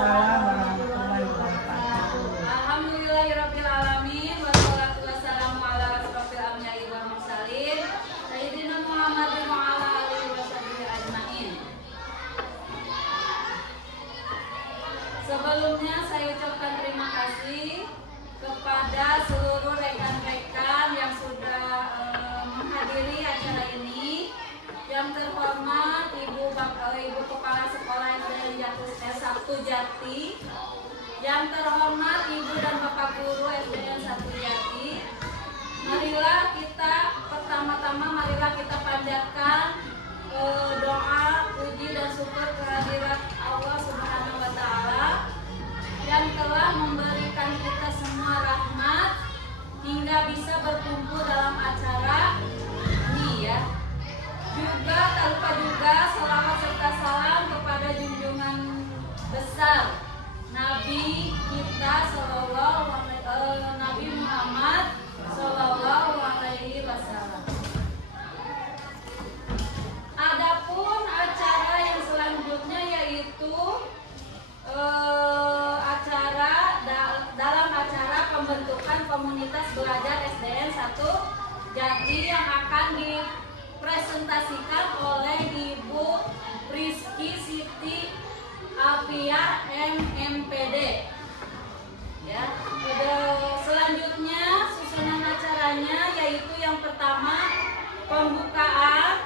Waalaikumsalam warahmatullahi wabarakatuh. Alhamdulillahirabbil alamin wassalatu wassalamu ala asrofil anbiya'i wal mursalin sayyidina Muhammadin wa ala alihi washabihi ajmain. Sebelumnya saya ucapkan terima kasih kepada seluruh rekan-rekan yang sudah menghadiri acara ini. Yang terhormat Ibu Kepala Sekolah SDN 1 Jati, yang terhormat Ibu dan Bapak Guru SDN 1 Jati. Marilah kita panjatkan doa, puji dan syukur kehadirat Allah Subhanahu wa Ta'ala yang telah memberikan kita semua rahmat hingga bisa berkumpul dalam acara ini ya. Juga tak lupa juga selawat serta salam kepada junjungan besar Nabi kita Nabi Muhammad Sallallahu Alaihi Wasallam. Adapun acara yang selanjutnya yaitu dalam acara pembentukan komunitas belajar SDN 1 Jati yang akan dipresentasikan oleh Ibu Rizky Siti Alfiah MMPD. Ya, selanjutnya susunan acaranya yaitu yang pertama pembukaan,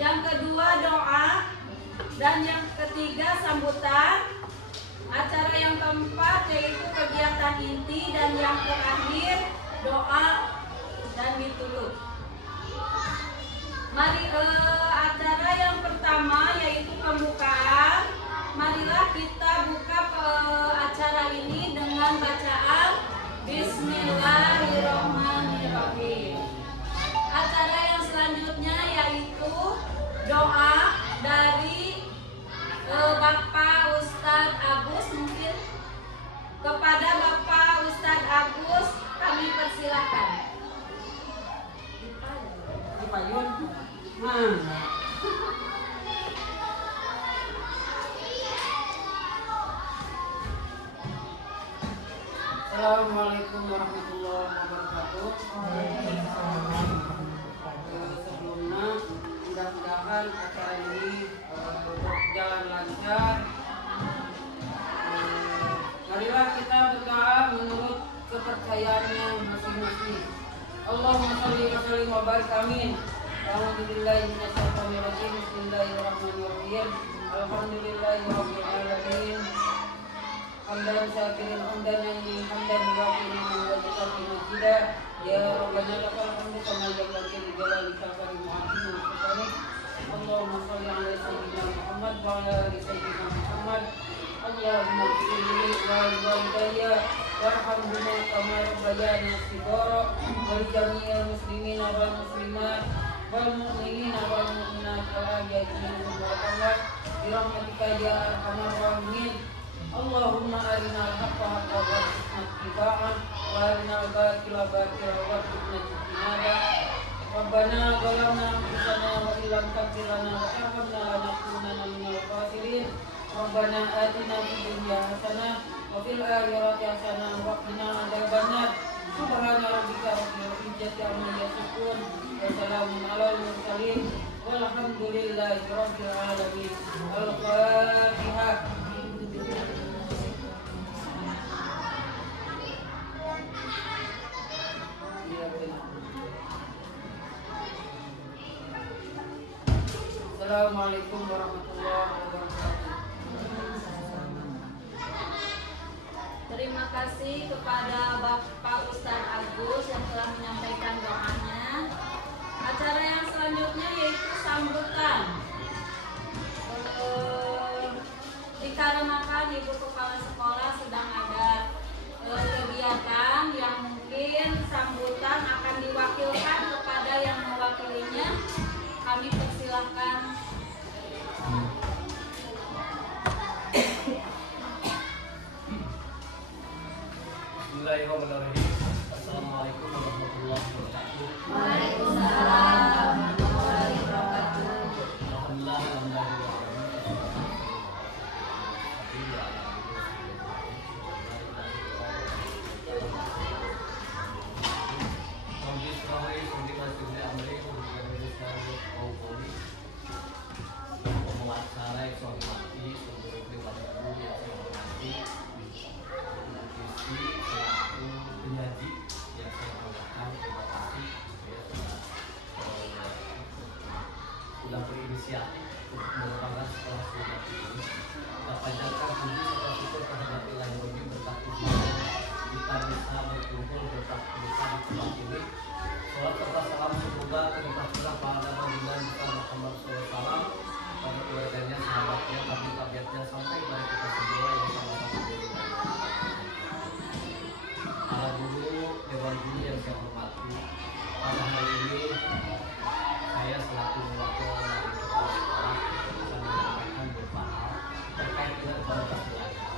yang kedua doa, dan yang ketiga sambutan. Acara yang keempat yaitu kegiatan inti, dan yang terakhir doa dan ditutup. Mari acara yang pertama yaitu pembukaan. Marilah kita buka acara ini dengan bacaan Bismillahirrahmanirrahim. Acara yang selanjutnya yaitu doa dari Bapak Ustadz Agus. Mungkin kepada Bapak Ustadz Agus kami persilakan. Dipayun. Assalamualaikum warahmatullahi wabarakatuh. Sebelumnya mudah-mudahan acara ini berjalan lancar. Marilah kita berdoa menurut kepercayaannya masing-masing. Allahumma sholli wa sallim wa barik amin. A'udzubillahi minasyaitonir rajim. Bismillahirrahmanirrahim. Alhamdulillahirabbil alamin. Hamdan syakirin hamdan yang hamdan wakirin wa jazaakin tidak. Ya Rabbana lakal hamdu kama yanbaghi li jalalika wa li mu'azzimi sultanik. Allahumma sholli ala sayyidina Muhammad wa ala ali sayyidina Muhammad. Allahumma ighfir wa walidayya warhamhuma kama rabbayani shighara wa li jami'il muslimina wal muslimat wal mu'minina wal mu'minat wal ahya'i minhum wal amwat bi rahmatika ya arhamar rahimin. Allahumma arinal haqqa haqqan warzuqna ittiba'ah wa arinal batila batilan warzuqna ijtinabah. Rabbana zalamna anfusana wa illam taghfir lana wa tarhamna lanakunanna minal khasirin. Rabbana atina fid dunya hasanah wa fil akhirati hasanah wa qina adzabannar. Subhana rabbika rabbil izzati amma yasifun wa salamun alal mursalin walhamdulillahi rabbil alamin. Al-Fatihah. Assalamualaikum warahmatullahi wabarakatuh. Terima kasih kepada Bapak Ustadz Agus yang telah menyampaikan doanya. Acara yang selanjutnya yaitu sambutan. Dikarenakan Ibu Kepala Sekolah sedang ada kegiatan yang mungkin sambutan akan diwakilkan kepada yang mewakilinya, kami persilahkan. Bismillahirrahmanirrahim. Assalamualaikum warahmatullahi wabarakatuh. Waalaikumsalam warahmatullahi wabarakatuh. sudah berinisiatif untuk mengembangkan sekolah sunat ini. Kita panjatkan puji serta syukur kehadirat Ilahi Rabbi berkat Tuhan kita bisa berkumpul berkat kita di tempat ini. Salat serta salam semoga terlimpah pada baginda kita Muhammad SAW, pada keluarganya, sahabatnya, tabiatnya sampai pada kita semua yang sama-sama beriman. Para guru, dewan guru yang saya hormati, pada hari ini saya selaku wakil dari kepala sekolah bisa menyampaikan beberapa hal terkait dengan kualitas belajar.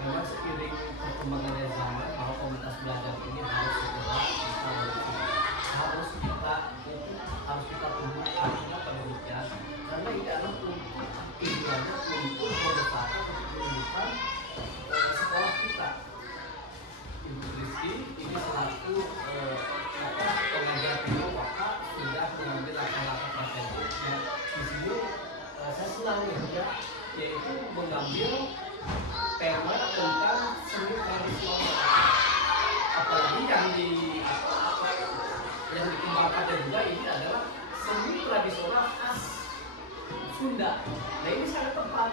Memang seiring perkembangannya zaman, bahwa kualitas belajar ini harus segera bisa berubah. Harus kita tunggu artinya penelitian, karena ini adalah untuk tujuannya untuk membesarkan atau menumbuhkan sekolah kita. Ibu Rizky ini selaku pengajar PIOK sudah mengambil langkah-langkah preventif dan di sini saya senang ya, yaitu mengambil tema tentang seni tradisional, apalagi yang dikembangkan juga ini adalah seni tradisional khas Sunda. Nah ini sangat tepat.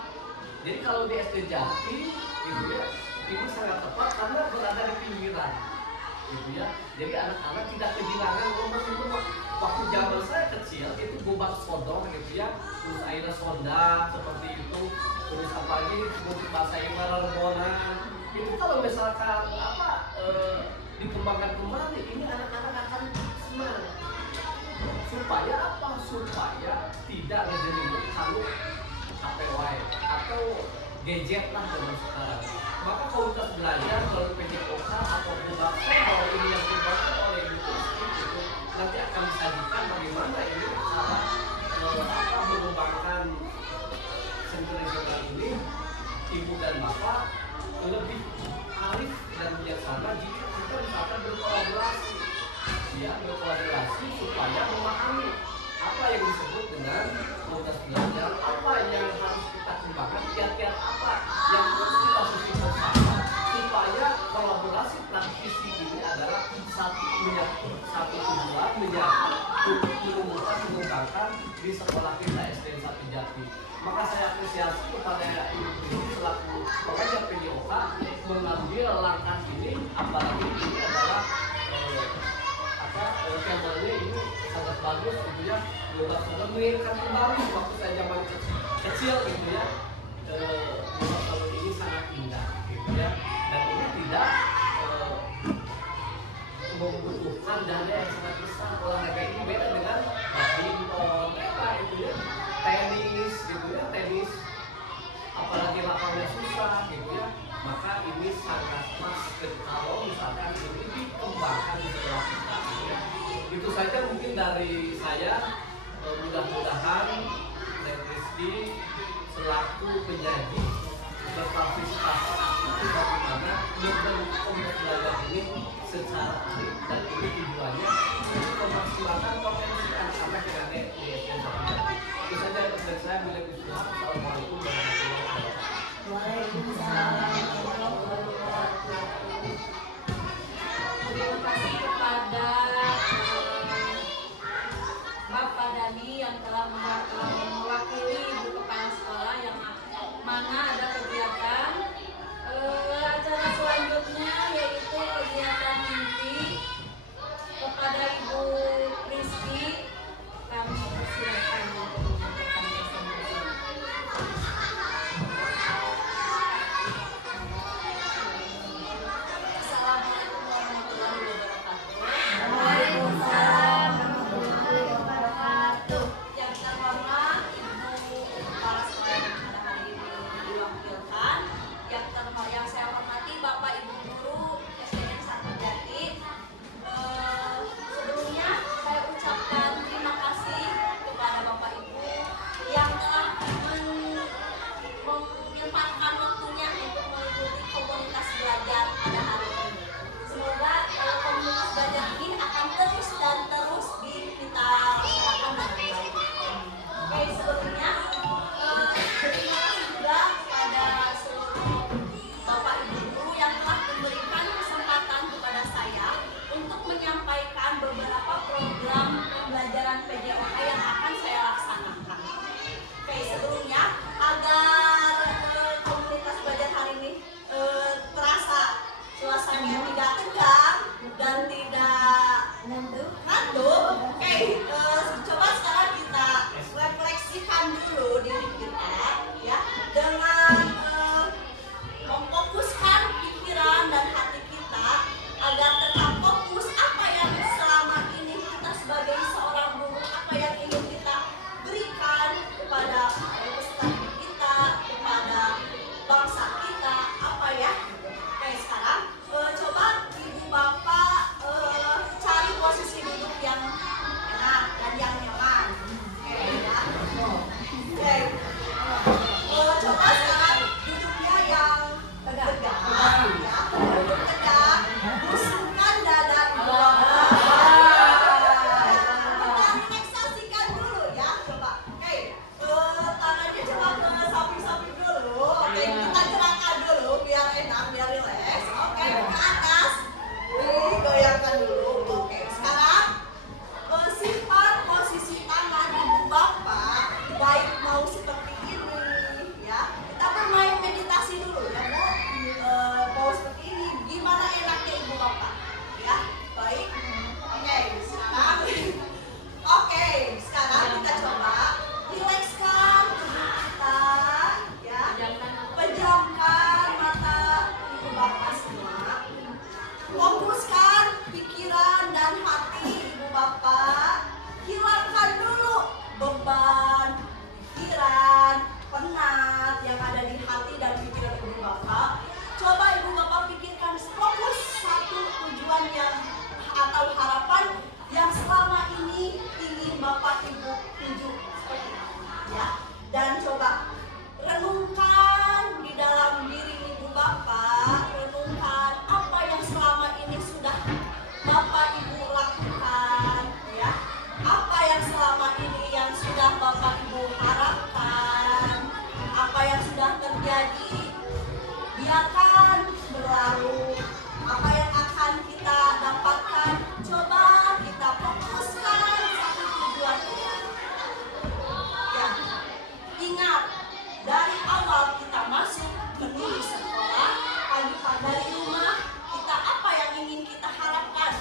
Jadi kalau di SD Jati gitu ya, ini sangat tepat karena berada di pinggiran gitu ya. Jadi anak-anak tidak kehilangan momen-momen waktu zaman saya kecil itu gobak sodor gitu ya, terus airnya sonda seperti itu, terus apa lagi musik bahasa Imaran Bonan itu kalau misalkan dikembangkan kembali ini anak-anak akan senang. Supaya apa? Supaya tidak ngejelimut kalau HPWI atau gadget lah zaman sekarang. Maka kualitas belajar melalui PJOK atau Budaksa bahwa ini yang dibaca oleh Ibu itu nanti akan disajikan bagaimana ini cara mengembangkan seni tradisional ini. Ibu dan Bapak lebih arif dan bijaksana jika kita misalkan berkolaborasi, ya berkolaborasi supaya memahami apa yang disebut dengan kualitas belajar, apa yang harus kita kembangkan, kiat-kiat apa yang harus kita susun bersama supaya kolaborasi praktisi ini adalah satu tujuan menumbuhkan mengembangkan di sekolah kita SD 1 Jati. Maka saya apresiasi kepada Ibu Rizky selaku pengajar PJOK mengambil langkah ini, apalagi ini adalah temanya ini sangat bagus gitu ya, buat sudah mengingatkan kembali waktu saya zaman kecil gitu ya. Kalau ini sangat indah gitu ya, dan ini tidak membutuhkan dana yang sangat besar. Olahraga ini beda dengan badminton, itu ya, tenis gitu ya, tenis apalagi lapangnya susah gitu ya. Maka ini sangat pas kalau misalkan ini dikembangkan di sekolah kita gitu ya. Itu saja mungkin dari saya. Mudah-mudahan Neng Rizky selaku penyaji berpartisipasi aktif bagaimana membentuk belajar ini secara arif, dan ini tujuannya untuk memaksimalkan potensi anak-anak yang ada di SD. Itu saja dari saya. Bila bismillah. Assalamualaikum warahmatullahi wabarakatuh. Waalaikumsalam warahmatullahi wabarakatuh. Terima kasih kepada Bapak Dani yang telah mewakili Ibu Kepala Sekolah yang mana ada kegiatan acara selanjutnya yaitu kegiatan inti. Kepada Ibu Rizky kami persilakan untuk menyampaikan pesan-pesan. sebelumnya agar komunitas belajar hari ini terasa suasananya tidak tegang dan tidak ngantuk. Oke, coba sekarang kita refleksikan dulu diri kita ya dengan memfokuskan pikiran dan hati kita agar tetap fokus apa yang selama ini kita sebagai seorang guru, apa yang ingin kita berikan kepada peserta kita, kepada bangsa kita, apa ya. Oke, sekarang coba ibu bapak cari posisi duduk yang enak dan yang nyaman. Oke ya. Oke. Coba sekarang duduknya yang tegak ya. Duduk tegak, busungkan dada ibu bapak. Kita relaksasikan dulu ya, coba. Oke, tangannya coba ke samping-samping dulu. Oke, kita gerakkan dulu biar enak, biar rileks. Oke, ke atas. Goyangkan dulu. Oke, sekarang simpan posisi tangan ibu bapak, baik mau seperti ini ya. Kita bermain meditasi dulu ya Bu. Mau seperti ini, gimana enaknya ibu bapak ya. Baik. Oke, sekarang kita coba rilekskan tubuh kita ya. Pejamkan mata ibu bapak semua. Fokuskan pikiran dan hati ibu bapak. Hilangkan dulu beban pikiran, penat yang ada di hati dan pikiran ibu bapak. Coba ibu bapak pikirkan fokus satu tujuan yang atau harapan yang selama ini ingin bapak ibu tuju seperti apa ya. Dan coba renungkan di dalam diri ibu bapak, renungkan apa yang selama ini sudah bapak ibu lakukan ya. Apa yang selama ini yang sudah bapak ibu harapkan, apa yang sudah terjadi, biarkan berlalu. Apa yang akan kita dapatkan, coba kita fokuskan satu tujuan ya. Ingat, dari awal kita masuk menuju sekolah, pagi-pagi dari rumah, kita apa yang ingin kita harapkan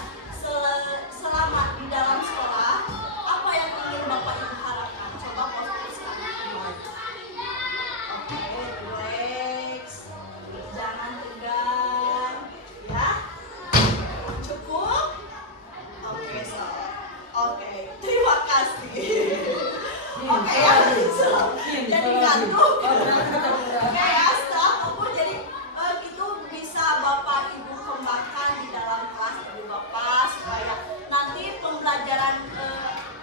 selama di dalam sekolah, apa yang ingin bapak ibu harapkan, coba fokuskan. Oke, relax, jangan tegang ya. Cukup. Oke, so oke, terima kasih. Oke ya, jadi ngantuk. Oke ya, setelah fokus jadi itu bisa bapak ibu kembangkan di dalam kelas ibu bapak supaya nanti pembelajaran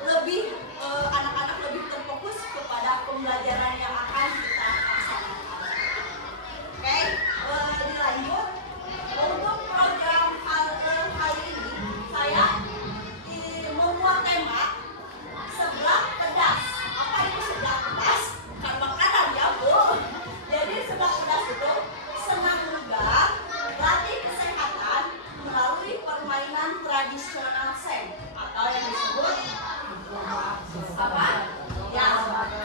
lebih anak-anak lebih terfokus kepada pembelajaran yang akan kita laksanakan. Oke, dilanjut untuk program kali ini saya membuat tema seblak pedas. Apa itu seblak pedas? Bukan makanan ya Bu. Jadi seblak pedas itu senang bugar, latih kesehatan melalui permainan tradisional Seng atau yang disebut apa? Ya,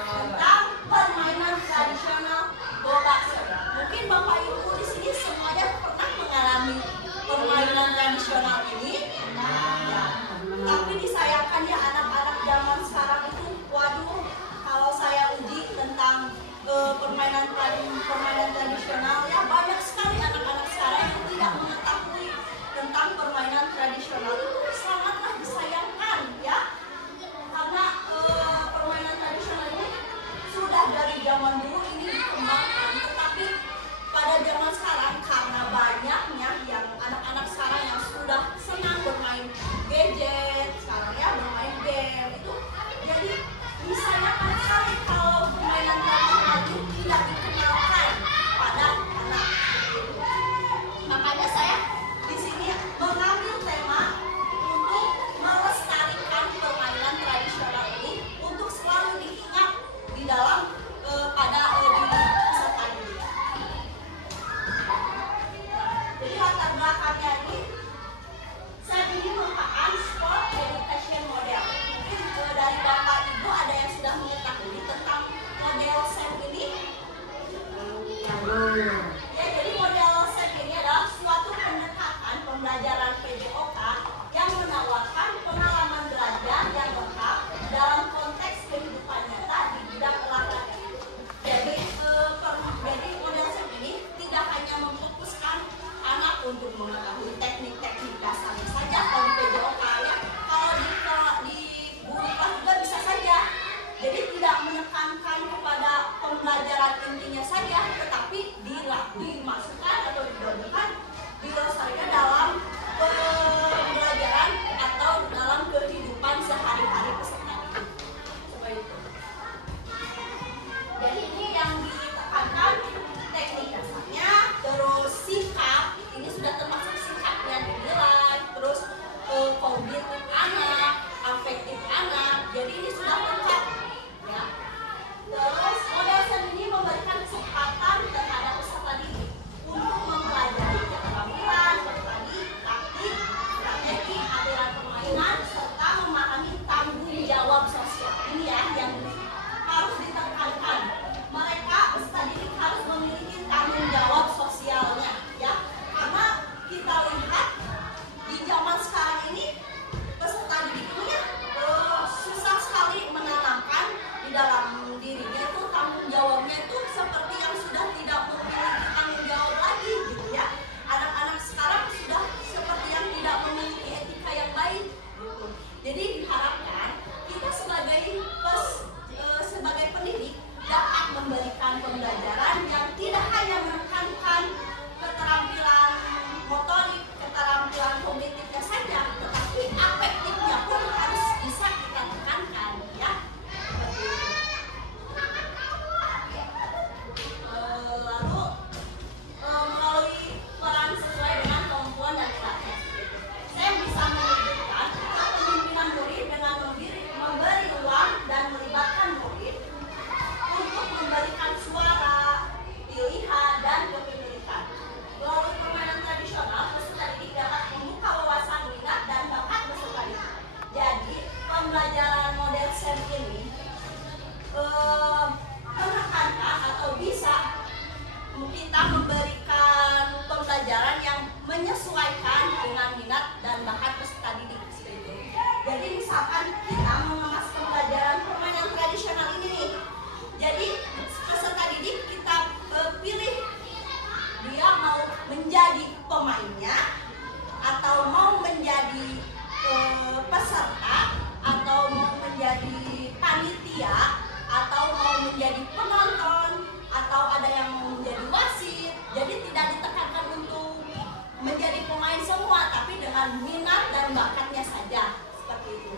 tentang permainan tradisional Gobakse. Mungkin Bapak Ibu di sini semuanya pernah mengalami permainan tradisional ini. Ya. Tapi disayangkan ya anak-anak zaman sekarang itu, waduh, kalau saya uji tentang permainan tradisional ya banyak sekali anak-anak sekarang yang tidak mengetahui tentang permainan tradisional. Itu sangatlah disayangkan ya, karena permainan tradisional ini sudah dari zaman dulu ini dikembangkan, tetapi pada zaman sekarang karena banyaknya yang anak-anak sekarang yang sudah senang bermain gadget sekarang ya, bermain game itu, jadi disayangkan sekali kalau permainan tradisional itu tidak dikenalkan pada anak. Makanya saya di sini mengambil tema untuk melestarikan permainan tradisional ini untuk selalu diingat di dalam pada diri peserta didik. pembelajaran intinya saja, tetapi dimasukkan atau digabungkan, dilestarikan dalam pembelajaran atau dalam kehidupan sehari-hari peserta didik. Seperti itu. Jadi ini yang ditekankan teknik dasarnya, terus sikap, ini sudah termasuk sikap yang dinilai, terus kognitif anak, afektif anak, jadi ini sudah lengkap ya. Terus model SEM ini memberikan kesempatan terhadap peserta didik untuk mempelajari keterampilan, strategi, taktik, strategi, aturan permainan, serta memahami tanggung jawab sosial. Ini ya yang harus ditekankan. Mereka peserta didik harus memiliki tanggung jawab sosialnya ya. Karena kita lihat di zaman sekarang ini peserta didik ini ya susah sekali menanamkan di dalam dirinya itu tanggung jawabnya itu seperti yang sudah tidak memiliki tanggung jawab lagi gitu ya. Anak-anak sekarang sudah seperti yang tidak memiliki etika yang baik gitu. Jadi diharapkan kita sebagai pendidik dapat memberikan pembelajaran yang tidak hanya menekankan keterampilan motorik, keterampilan kognitifnya saja, tetapi afektifnya pun harus bisa kita tekankan ya. Seperti itu. Lalu melalui peran sesuai dengan kemampuan dan minatnya. Saya bisa menunjukkan kepemimpinan murid dengan memberi ruang dan melibatkan murid untuk memberikan suara, pilihan, dan kepemilikan. Melalui permainan tradisional, peserta didik dapat membuka wawasan minat dan bakat peserta didik. Jadi, pembelajaran model SEM ini menekankan atau bisa kita memberikan pembelajaran yang menyesuaikan dengan minat dan bakat peserta didik. Jadi, misalkan kita mengemas pembelajaran permainan tradisional ini nih. Jadi, peserta didik kita pilih dia mau menjadi pemainnya atau mau menjadi peserta atau mau menjadi panitia atau mau menjadi penonton atau ada yang mau menjadi wasit. Jadi tidak ditekankan untuk menjadi pemain semua, tapi dengan minat dan bakatnya saja seperti itu.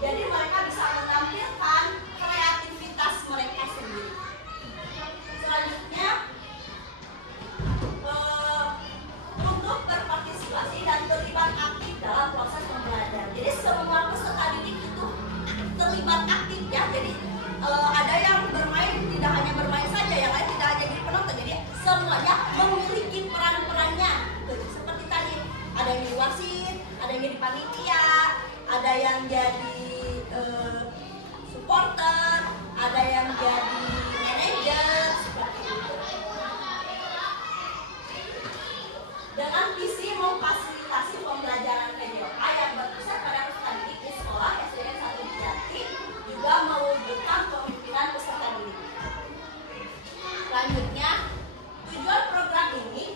Jadi mereka bisa menampilkan kreativitas mereka sendiri. Selanjutnya untuk berpartisipasi dan terlibat aktif dalam proses pembelajaran. Jadi semua peserta didik itu terlibat aktif ya. Jadi ada yang bermain, tidak hanya bermain saja, yang lain tidak hanya jadi penonton. Jadi semuanya memiliki peran-perannya. Seperti tadi, ada yang jadi wasit, ada yang jadi panitia, ada yang jadi supporter, ada yang jadi manajer, seperti itu. Dengan visi memfasilitasi pembelajaran PJOK yang berpusat pada peserta didik di sekolah SDN 1 di Jati, juga mewujudkan pemimpinan peserta didik. Selanjutnya, tujuan program ini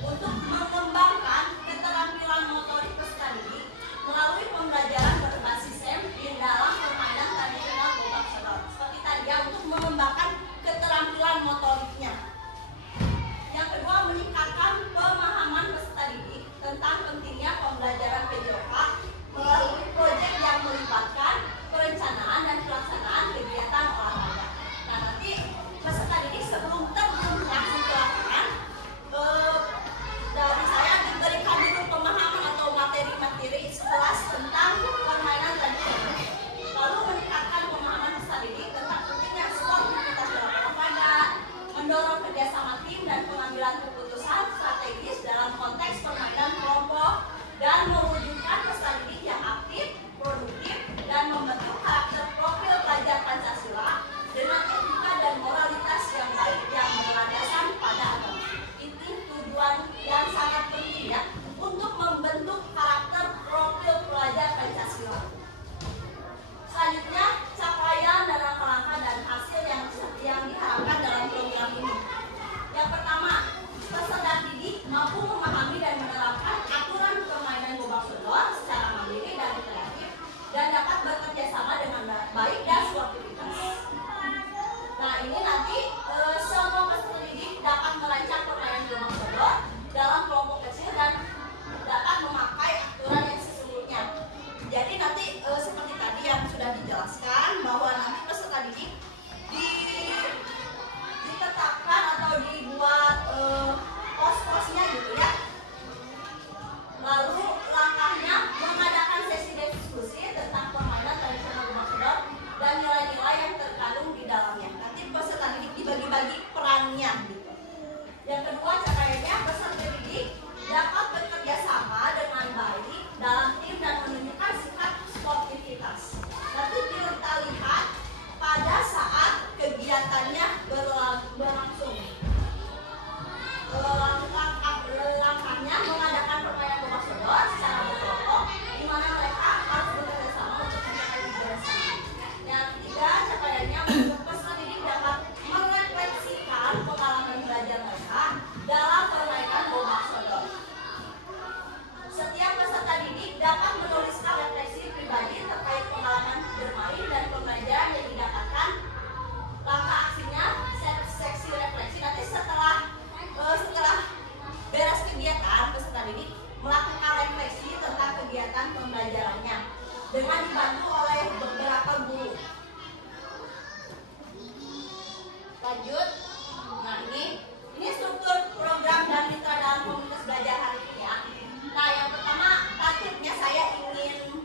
untuk mengembangkan keterampilan motorik peserta didik melalui pembelajaran berbasis SEM di dalam permainan tradisional gobak sodor. Seperti tadi ya, untuk mengembangkan keterampilan motoriknya. Yang kedua, meningkatkan pemahaman peserta didik tentang pentingnya pembelajaran PJOK melalui proyek yang melibatkan perencanaan dan pelaksanaan kegiatan olahraga. Nah, nanti peserta didik sebelum terjun langsung ke lapangan, dari saya diberikan dulu pemahaman atau materi-materi sekelas tentang permainan tradisional. Lalu meningkatkan pemahaman peserta didik tentang pentingnya sportivitas dalam olahraga, mendorong kerjasama tim dan pengambilan keputusan strategis dalam konteks permainan kelompok, dan mewujudkan peserta didik yang aktif, produktif, dan membentuk karakter profil pelajar Pancasila dengan etika dan moralitas yang baik yang berlandasan pada agama. Ini tujuan yang sangat penting ya, untuk membentuk karakter profil pelajar Pancasila. Selanjutnya, capaian dan langkah-langkah dan hasil yang diharapkan dalam program ini. Yang pertama, peserta didik mampu memahami dan menerapkan membagi perannya gitu. Yang kedua, capaiannya peserta didik dapat bekerja sama dengan baik dalam tim dan menunjukkan sikap sportivitas. Nanti kita lihat pada saat kegiatannya berlangsung. Langkahnya mengadakan permainan bola sodor secara berkelompok, di mana mereka harus bekerja sama untuk mencapai tujuan. Yang ketiga, capaiannya peserta didik dapat merefleksikan pengalaman belajar mereka dalam permainan bola sodor. Setiap peserta didik dapat menuliskan refleksi pribadi terkait pengalaman bermain dan pembelajaran yang didapatkan. Langkah aksinya seksi refleksi. Nanti setelah beres kegiatan, peserta didik melakukan refleksi tentang kegiatan pembelajarannya dengan dibantu oleh beberapa guru. Lanjut. Nah, ini struktur program dan mitra dalam komunitas belajar hari ini ya. Nah, yang pertama targetnya saya ingin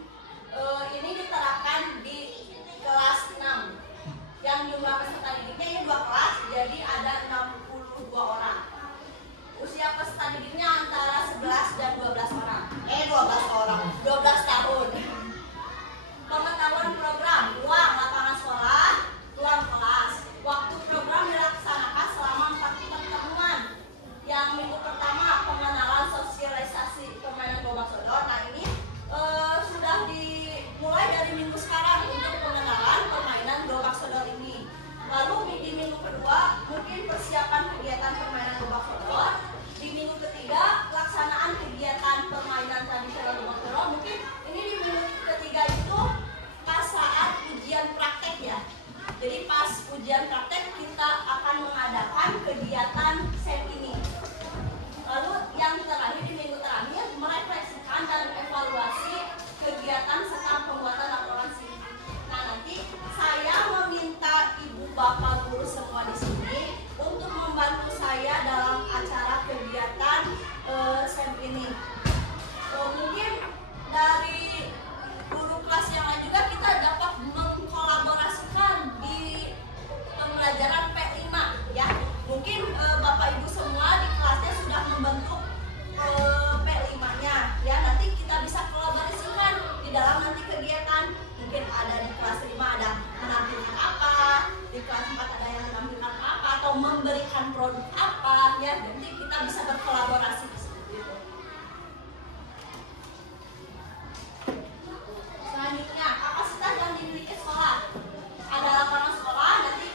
ini diterapkan di kelas 6. Yang jumlah peserta didiknya ini 2 kelas, jadi ada 62 orang. Usia peserta didiknya antara 11 dan 12 orang. 12 tahun. Pengetahuan program, ruang lapangan sekolah, ruang kelas. Waktu program dilaksanakan selama 4 pertemuan. Yang minggu pertama pengenalan sosialisasi permainan gobak sodor. Nah, ini sudah dimulai dari minggu sekarang untuk pengenalan permainan gobak sodor ini. Lalu di minggu kedua mungkin persiapan kegiatan permainan gobak sodor. Di minggu ketiga pelaksanaan kegiatan permainan tradisional gobak sodor. Mungkin ini di minggu ketiga itu pas saat ujian praktek ya. Jadi pas ujian praktek kita akan mengadakan kegiatan SEM ini. Lalu yang terakhir di minggu terakhir merefleksikan dan evaluasi kegiatan serta pembuatan laporan CV. Nah, nanti saya meminta ibu bapak guru semua di sini untuk membantu saya dalam acara kegiatan SEM ini. Mungkin dari guru kelas yang lain juga kita dapat mengkolaborasikan di pembelajaran P5 ya. Mungkin bapak ibu semua di kelasnya sudah membentuk P5-nya ya. Nanti kita bisa kolaborasikan di dalam nanti kegiatan. Mungkin ada di kelas 5 ada menampilkan apa, di kelas 4 ada yang menampilkan apa atau memberikan produk apa ya. Nanti kita bisa berkolaborasi seperti itu. Selanjutnya, kapasitas yang dimiliki sekolah. Ada lapangan sekolah nanti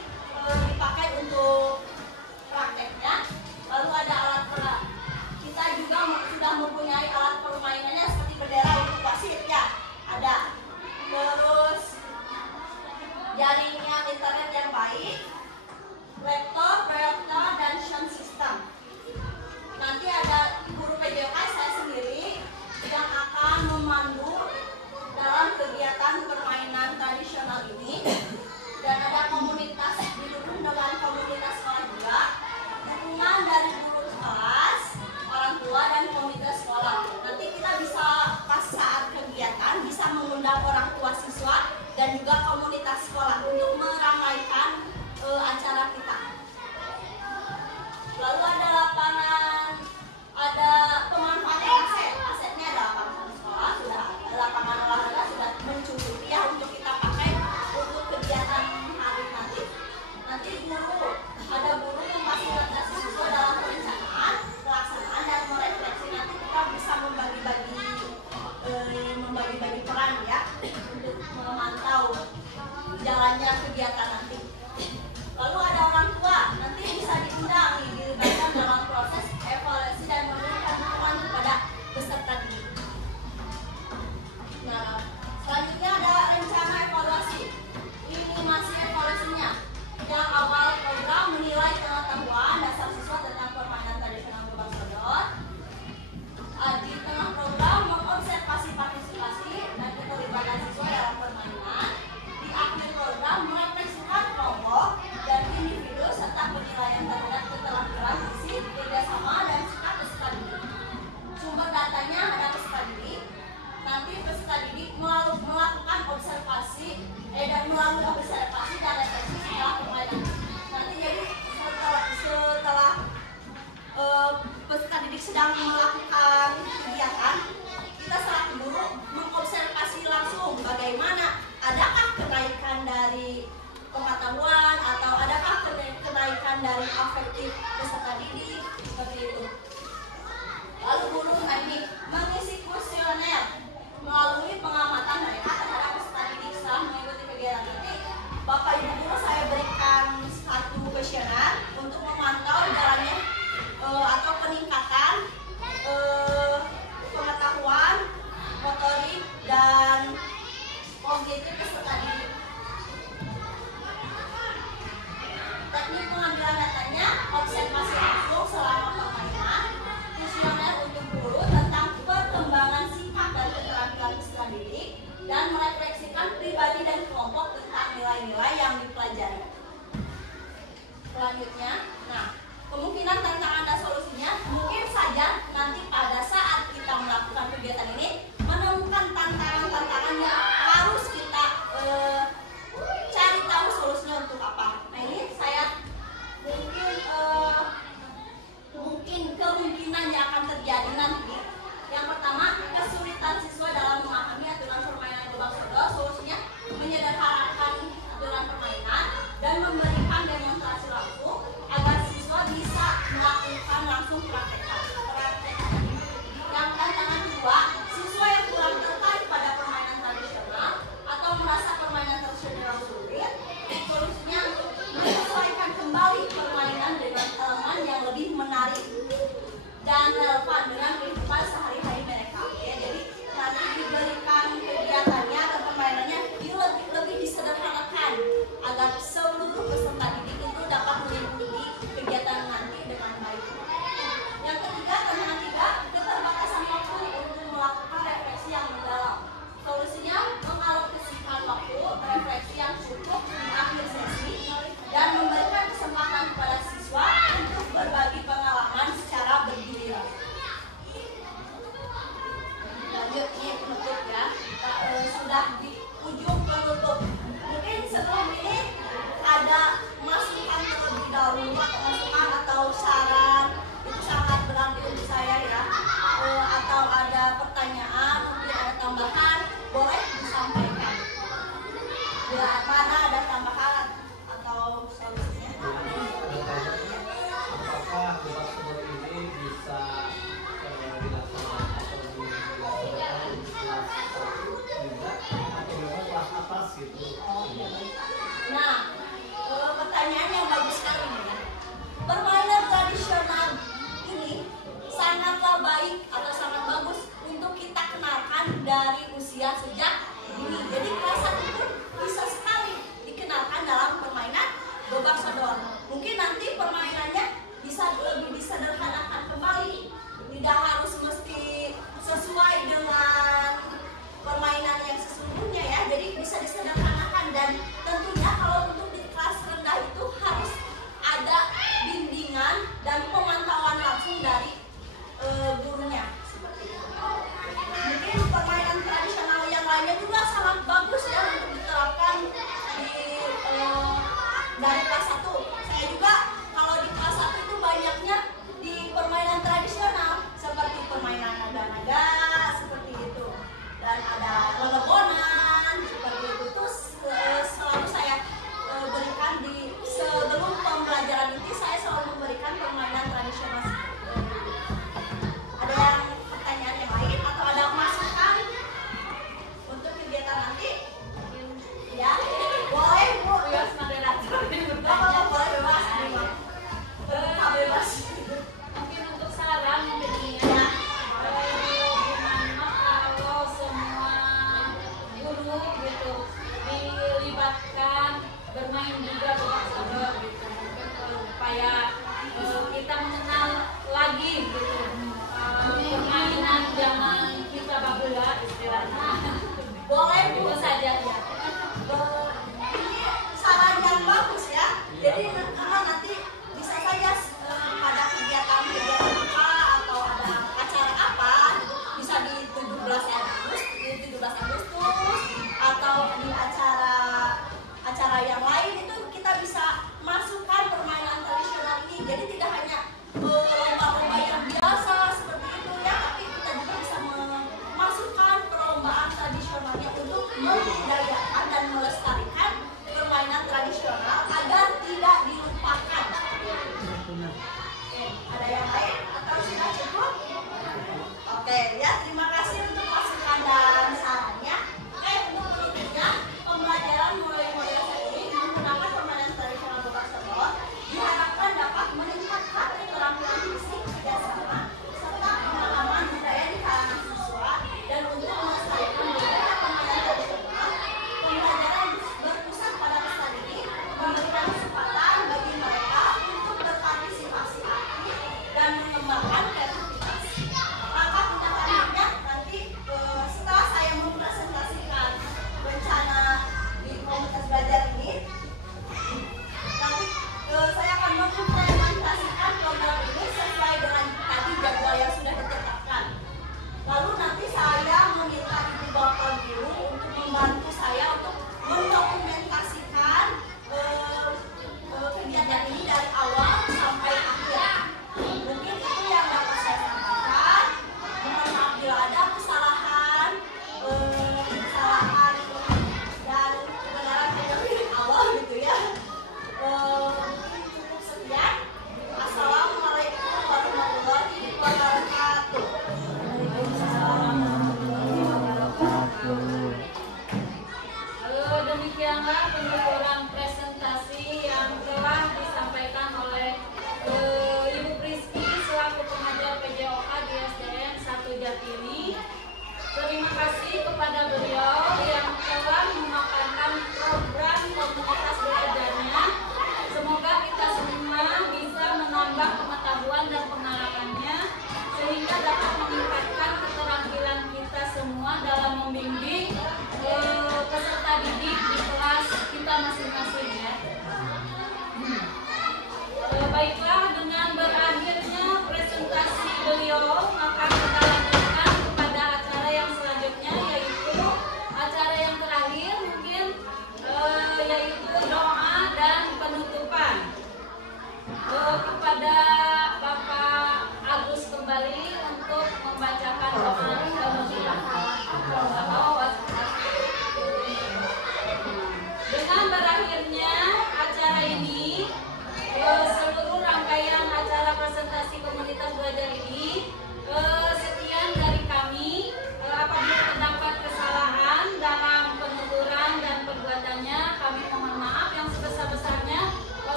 dipakai untuk prakteknya. Lalu ada alat perak. Kita juga sudah mempunyai alat permainannya seperti bendera untuk wasit ya. Ada. Terus jaringan internet yang baik, laptop, proyektor, dan sound system. Nanti ada dari afektif peserta didik seperti itu. Lalu guru ini mengisi kuesioner melalui pengamatan mereka terhadap peserta didik setelah mengikuti kegiatan ini. Bapak Ibu guru, saya berikan satu kuesioner untuk memantau jalannya atau peningkatan pengetahuan, motorik, dan kognitif peserta didik. Teknik pengambilan datanya, observasi langsung selama permainan, kuesioner untuk guru tentang perkembangan sikap dan keterampilan peserta didik, dan merefleksikan pribadi dan kelompok tentang nilai-nilai yang dipelajari. Selanjutnya, nah, kemungkinan tantangan dan solusinya mungkin saja nanti pada saat kita melakukan kegiatan ini menemukan tantangan-tantangan yang harus kita cari tahu solusinya untuk apa. Nah, ini saya mungkin kemungkinan yang akan terjadi nanti. Yang pertama, kesulitan siswa dalam memahami aturan permainan Gobak Sodor. Solusinya menyederhanakan aturan permainan dan memberikan demonstrasi langsung agar siswa bisa melakukan langsung praktekan. Yang tantangan kedua, siswa yang kurang tertarik pada permainan tradisional atau merasa permainan tradisional sulit, solusinya menyesuaikan kembali permainan dengan elemen yang lebih menarik dan relevan dengan kehidupan sehari-hari mereka. Ya, jadi nanti diberikan kegiatannya atau permainannya lebih disederhanakan agar seluruh peserta didik itu dapat mengikuti kegiatan nanti dengan baik. Yang ketiga, tantangan tiga, keterbatasan waktu untuk melakukan refleksi yang mendalam. Solusinya mengalokasikan waktu refleksi yang cukup di akhir sesi dan memberikan kesempatan kepada siswa untuk berbagi pengalaman secara bergiliran. Lanjut, ini penutup ya. Sudah di ujung penutup. Mungkin sebelum ini ada masukan terlebih dahulu, masukan atau saran, itu sangat berarti untuk saya ya. Atau ada pertanyaan, mungkin ada tambahan, boleh disampaikan. Bila mana ada tambahan atau solusinya? Apakah Gobak Sodor ini bisa dilaksanakan atau dilaksanakan di kelas 1 juga atau memang kelas atas gitu? Nah, pertanyaan yang bagus sekali nih ya. Permainan tradisional ini sangatlah baik atau sangat bagus untuk kita kenalkan dari usia sejak dini. Jadi kelas 1 pun bisa sekali dikenalkan dalam permainan Gobak Sodor. Mungkin nanti permainannya bisa lebih disederhanakan kembali. Tidak harus mesti sesuai dengan permainan yang sesungguhnya ya. Jadi bisa disederhanakan dan tentunya kalau untuk di kelas rendah itu harus ada bimbingan dan pemantauan langsung dari gurunya seperti itu. Mungkin permainan tradisional yang lainnya juga sangat bagus ya untuk diterapkan di dari kelas 1. Saya juga kalau di kelas 1 itu banyaknya di permainan tradisional seperti permainan naga-naga seperti itu dan ada lelebonan seperti itu. Terus selalu saya berikan di sebelum pembelajaran ini saya selalu memberikan permainan tradisional seperti itu. Ada yang pertanyaan yang lain atau ada masukan untuk kegiatan nanti? Ya, boleh Bu. Bebas moderator Boleh bertanya. bebas, bebas. Mungkin untuk saran mungkin ya. Ya. Gimana kalau semua guru gitu dilibatkan bermain juga Gobak Sodor gitu. Mungkin supaya kita mengenal lagi gitu permainan zaman kita babula istilahnya. Boleh Bu. Itu saja ya. Ini saran yang bagus ya. Jadi nanti bisa saja pada kegiatan apa atau ada acara apa bisa di 17 Agustus atau di acara yang lain itu kita bisa masukkan permainan tradisional ini. Jadi tidak hanya lomba-lomba yang biasa seperti itu ya, tapi kita juga bisa memasukkan perlombaan benar. Oke, ada yang lain atau sudah cukup? Oke, ya terima kasih untuk masukan dan sarannya. Oke, untuk berikutnya pembelajaran mulai saat ini menggunakan permainan tradisional tersebut diharapkan dapat meningkatkan keterampilan fisik, kerjasama, serta pemahaman budaya di kalangan siswa dan untuk melestarikan budaya permainan tradisional. Pembelajaran berpusat pada pesan ini memberikan kesempatan bagi mereka untuk berpartisipasi aktif dan mengembangkan kreativitas. Langkah tindak lanjutnya nanti setelah saya mempresentasikan rencana di komunitas belajar ini, nanti saya akan mengimplementasikan program ini sesuai dengan tadi jadwal yang sudah ditetapkan. Lalu nanti saya meminta Ibu Bapak dulu untuk membantu saya untuk mendokumentasikan kegiatan ini dari awal sampai akhir. Mungkin itu yang dapat saya sampaikan. Mohon maaf bila ada kesalahan dan kebenaran hanya milik Allah gitu ya. Mungkin cukup sekian. Assalamualaikum warahmatullahi wabarakatuh. Demikianlah penuturan presentasi yang telah disampaikan oleh Ibu Priski selaku pengajar PJOK di SDN 1 Jatili. Terima kasih kepada beliau yang telah memaparkan program komunitas belajarnya. Semoga kita semua bisa menambah pengetahuan dan pengalamannya sehingga dapat meningkatkan keterampilan kita semua dalam membimbing peserta didik di kelas kita masing-masing ya. Baiklah, dengan berakhirnya presentasi beliau, maka kita lanjutkan kepada acara yang selanjutnya, yaitu acara yang terakhir mungkin yaitu doa dan penutupan. Kepada Bapak Agus kembali untuk membacakan doa dan penutupan.